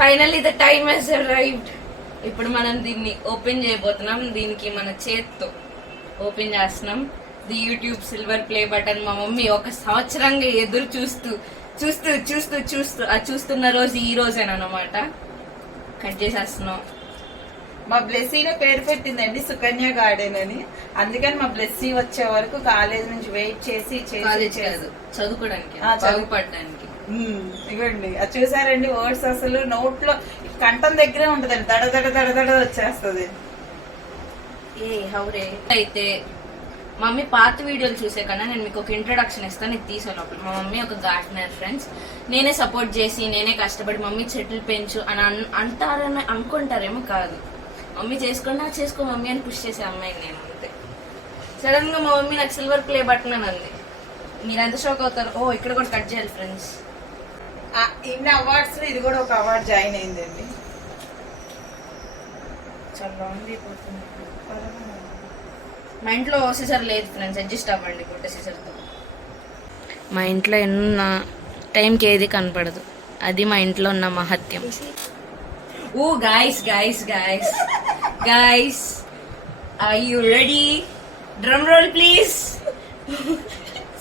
Finally the time has arrived. ఇప్పుడు మనం దీన్ని ఓపెన్ చేయబోతున్నాం. దీనికి మన చేత్తో ఓపెన్ చేస్తున్నాం. The YouTube silver play button. మా మమ్మీ ఒక సంవత్సరంగా ఎదురు చూస్తూ చూస్తూ చూస్తూ చూస్తూ చూస్తున్న రోజు ఈ రోజేనమాట. కట్ చేసేస్తున్నాం. మా బ్లెస్సీని పేరు పెట్టిందండి సుకన్య గార్డెన్ అని. అందుకని మా బ్లెస్సీ వచ్చే వరకు కాలేజ్ నుంచి వెయిట్ చేసి చదువుకోవడానికి చదువుపడడానికి. ఇవ్వండి అది చూసారండి, వర్డ్స్ అసలు నోట్లో కంఠం దగ్గరే ఉంటదండి, దడ దడ దడ దడ వచ్చేస్తుంది. ఏ హౌరే అయితే మమ్మీ పాత వీడియోలు చూసే కన్నా నేను మీకు ఒక ఇంట్రొడక్షన్ ఇస్తాను. ఇది తీసే లోపల మా మమ్మీ ఒక గార్డెనర్ ఫ్రెండ్స్. నేనే సపోర్ట్ చేసి నేనే కష్టపడి మమ్మీ చెట్లు పెంచు అని అంటారని అనుకుంటారేమో కాదు. మమ్మీ చేసుకో మమ్మీ అని పుష్ చేసే అమ్మాయిని నేను. అంతే. సడన్ గా మా మమ్మీ నాకు సిల్వర్ ప్లే బటన్ అని అంది. మీరు ఎంత షాక్ అవుతారు. ఓ ఇక్కడ కూడా కట్ చేయాలి ఫ్రెండ్స్. ఇన్ని అవార్డ్స్ లో ఇది కూడా ఒక అవార్డ్ జాయిన్ అయిందండి. చాలా బాగుంది. మా ఇంట్లో సిజర్ లేదు ఫ్రెండ్స్, అడ్జస్ట్ అవ్వండి గుడ్డ సిజర్తో. మా ఇంట్లో ఎన్న టైంకి ఏది కనపడదు. అది మా ఇంట్లో ఉన్న మహత్యం. Oh guys guys guys guys, are you ready? Drum roll please.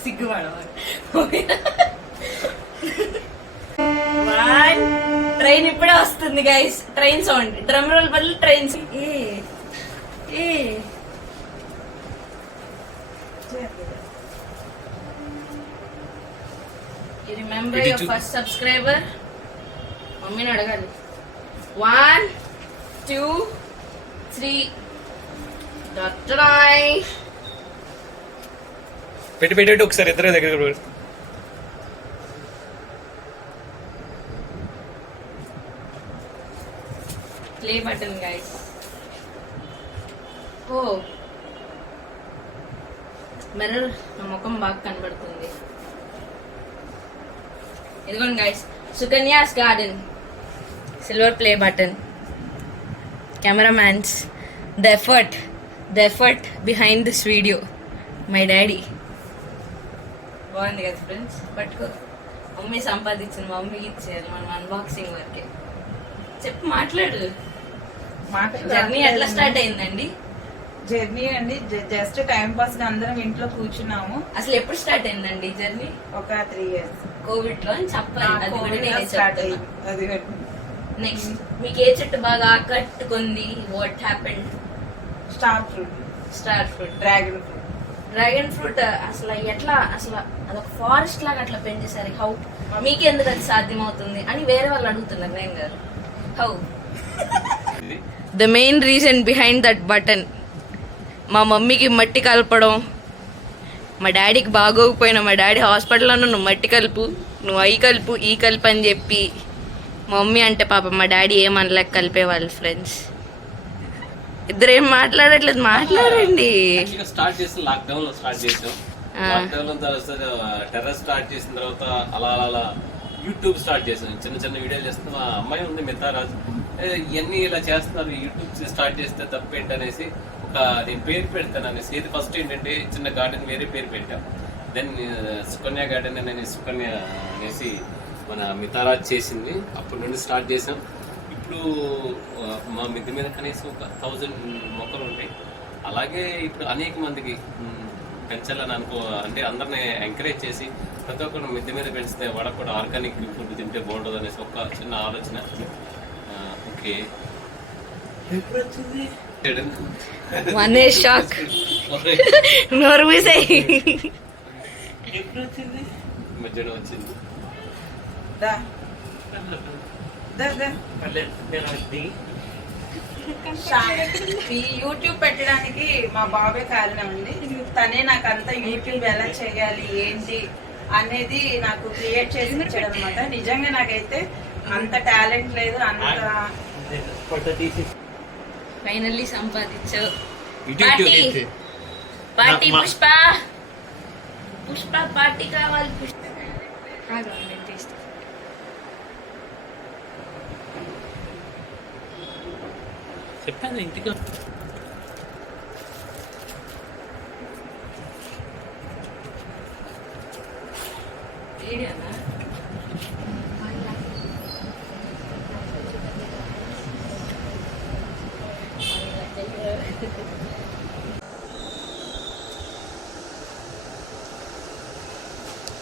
సిగ్గుపడవాలి. ట్రైన్ ఇప్పుడే వస్తుంది guys. Train sound. Drum roll బదులు train. You remember your first subscriber? మమ్మీని అడగాలి. 1 2 3 పెట్టి ఒకసారి ఇద్దరు దగ్గర ప్లే బటన్ గైస్. ఓ మిర్రర్ నా ముఖం బాగా కనబడుతుంది. ఇదిగోండి guys, Sukanya's garden silver play button. Cameramans, the effort behind this video, my daddy. బాగుంది కదా ఫ్రెండ్స్? పట్టుకో. మమ్మీ సంపాదించింది మమ్మీకి ఇచ్చేయాలి మనం అన్బాక్సింగ్ వరకే. చెప్పు, మాట్లాడు. జర్నీ ఎట్లా స్టార్ట్ అయిందండి? జర్నీ అండి జస్ట్ టైం పాస్ గా అందరం ఇంట్లో కూర్చున్నాము. అసలు ఎప్పుడు స్టార్ట్ అయిందండి జర్నీ? ఒక 3 years కోవిడ్ లో అని చెప్పాలి. స్టార్ట్ అయింది. అది నెక్స్ట్ మీకు ఏ చెట్టు బాగా ఆకట్టుకుంది? What happened? Star fruit. Dragon fruit అసలు ఎట్లా, అసలు అదొక ఫారెస్ట్ లాగా అట్లా పెంచేసరి హౌ మీకెందుకు అది సాధ్యం అవుతుంది అని వేరే వాళ్ళు అడుగుతున్నారు. నేను గారు how the main reason behind that button. మా మమ్మీకి మట్టి కలపడం, మా డాడీకి బాగోకపోయినా మా డాడీ హాస్పిటల్లో నువ్వు మట్టి కలుపు, నువ్వు అయి కలుపు, ఈ కలుపు అని చెప్పి మమ్మీ అంటే పాప మా డాడీ ఏమనలేక కలిపేవాళ్ళు ఫ్రెండ్స్. ఇద్దరు ఏం మాట్లాడట్లేదు, మాట్లాడండి. స్టార్ట్ చేసిన లాక్డౌన్ లో స్టార్ట్ చేసాం. లాక్డౌన్ లో టెర్రస్ స్టార్ట్ చేసిన తర్వాత అలా అలా యూట్యూబ్ స్టార్ట్ చేసాం. చిన్న చిన్న వీడియోలు చేస్తాం. మా అమ్మాయి ఉంది మితారాజు, ఇవన్నీ ఇలా చేస్తున్నారు, యూట్యూబ్ స్టార్ట్ చేస్తే తప్పేంటనేసి నేను పేరు పెడతాను అనేసి. ఇది ఫస్ట్ ఏంటంటే చిన్న గార్డెన్ వేరే పేరు పెట్టాం. దెన్ సుకన్య గార్డెన్ అనేది సుకన్య అనేసి మన మితారాజ్ చేసింది. అప్పటి నుండి స్టార్ట్ చేసాం. ఇప్పుడు మా మిద్దె మీద కనీసం ఒక 1000 మొక్కలు ఉంటాయి. అలాగే ఇప్పుడు అనేక మందికి పెంచాలని అంటే అందరిని ఎంకరేజ్ చేసి ప్రతి ఒక్కరు మిద్దె మీద పెంచితే వాళ్ళకు కూడా ఆర్గానిక్ ఫుడ్ తింటే బాగుంటుంది అనేసి ఒక చిన్న ఆలోచన. ఓకే, షాక్ నోరు మూసేయ్. మధ్యలో వచ్చింది. ఈ యూట్యూబ్ పెట్టడానికి మా బాబే కారణం అండి. తనే నాకు అంతా యూట్యూబ్ ఎలా చేయాలి ఏంటి అనేది నాకు క్రియేట్ చేసి ఇచ్చాడు అనమాట. నిజంగా నాకైతే అంత టాలెంట్ లేదు. అంత ఫైనల్లీ సంపాదించావు. పార్టీ పుష్ప పార్టీ కావాలి. చెప్పాను ఇంటికి.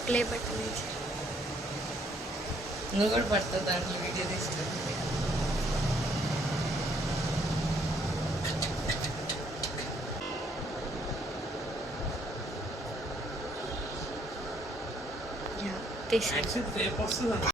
ప్లే బటన్ నువ్వు కూడా పడుతుంది దాంట్లో వీడియో తీసుకుంటుంది. తీసా